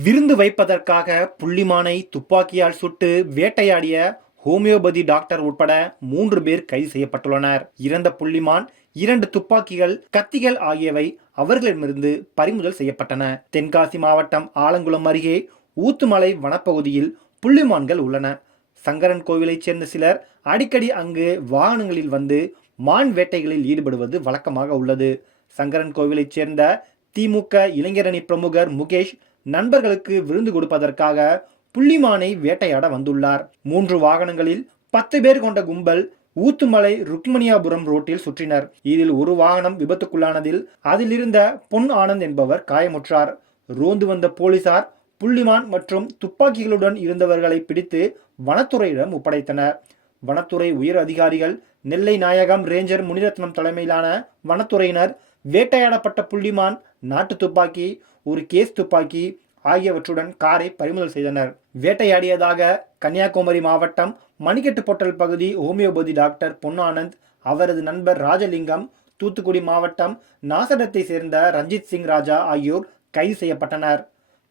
விருந்து வைப்பதற்காக புள்ளிமானை துப்பாக்கியால் சுட்டு வேட்டையாடிய ஹோமியோபதி டாக்டர் உட்பட மூன்று பேர் கைது செய்யப்பட்டுள்ளனர். இறந்த புள்ளிமான் இரண்டு துப்பாக்கிகள் கத்திகள் ஆகியவை அவர்களிடமிருந்து பறிமுதல் செய்யப்பட்டன. தென்காசி மாவட்டம் ஆலங்குளம் அருகே ஊத்துமலை வனப்பகுதியில் புள்ளிமான்கள் உள்ளன. சங்கரன் கோவிலைச் சேர்ந்த சிலர் அடிக்கடி அங்கு வாகனங்களில் வந்து மான் வேட்டைகளில் ஈடுபடுவது வழக்கமாக உள்ளது. சங்கரன் கோவிலைச் சேர்ந்த திமுக இளைஞரணி பிரமுகர் முகேஷ் நண்பர்களுக்கு விருந்து கொடுப்பதற்காக புள்ளிமானை வேட்டையாட வந்துள்ளார். மூன்று வாகனங்களில் பத்து பேர் கொண்ட கும்பல் ஊத்துமலை ருக்மணியாபுரம் ரோட்டில் சுற்றினர். இதில் ஒரு வாகனம் விபத்துக்குள்ளானதில் அதில் இருந்த பொன் ஆனந்த் என்பவர் காயமுற்றார். ரோந்து வந்த போலீசார் புள்ளிமான் மற்றும் துப்பாக்கிகளுடன் இருந்தவர்களை பிடித்து வனத்துறையிடம் ஒப்படைத்தனர். வனத்துறை உயர் அதிகாரிகள் நெல்லை நாயகம் ரேஞ்சர் முனிரத்னம் தலைமையிலான வனத்துறையினர் வேட்டையாடப்பட்ட புள்ளிமான் நாட்டு துப்பாக்கி ஒரு கேஸ் துப்பாக்கி ஆகியவற்றுடன் காரை பறிமுதல் செய்தனர். வேட்டையாடியதாக கன்னியாகுமரி மாவட்டம் மணிக்கட்டு பொட்டல் பகுதி ஹோமியோபதி டாக்டர் பொன்னானந்த் அவரது நண்பர் ராஜலிங்கம் தூத்துக்குடி மாவட்டம் நாசடத்தை சேர்ந்த ரஞ்சித் சிங் ராஜா ஆகியோர் கைது செய்யப்பட்டனர்.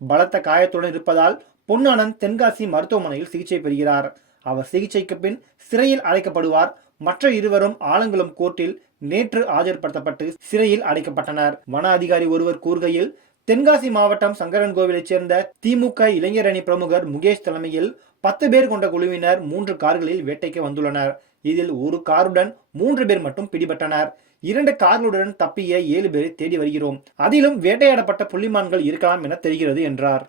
பலத்த காயத்துடன் இருப்பதால் பொன்னானந்த் தென்காசி மருத்துவமனையில் சிகிச்சை பெறுகிறார். அவர் சிகிச்சைக்கு பின் சிறையில் அழைக்கப்படுவார் மற்ற இருவரும் ஆலங்குளம் கோர்ட்டில் நேற்று ஆஜர்படுத்தப்பட்டு சிறையில் அடைக்கப்பட்டனர். வன அதிகாரி ஒருவர் கூறுகையில் தென்காசி மாவட்டம் சங்கரன் கோவிலைச் சேர்ந்த திமுக இளைஞரணி பிரமுகர் முகேஷ் தலைமையில் பத்து பேர் கொண்ட குழுவினர் மூன்று கார்களில் வேட்டைக்கு வந்துள்ளனர். இதில் ஒரு காருடன் மூன்று பேர் மட்டும் பிடிபட்டனர். இரண்டு கார்களுடன் தப்பிய ஏழு பேரை தேடி வருகிறோம். அதிலும் வேட்டையாடப்பட்ட புள்ளிமான்கள் இருக்கலாம் என தெரிகிறது என்றார்.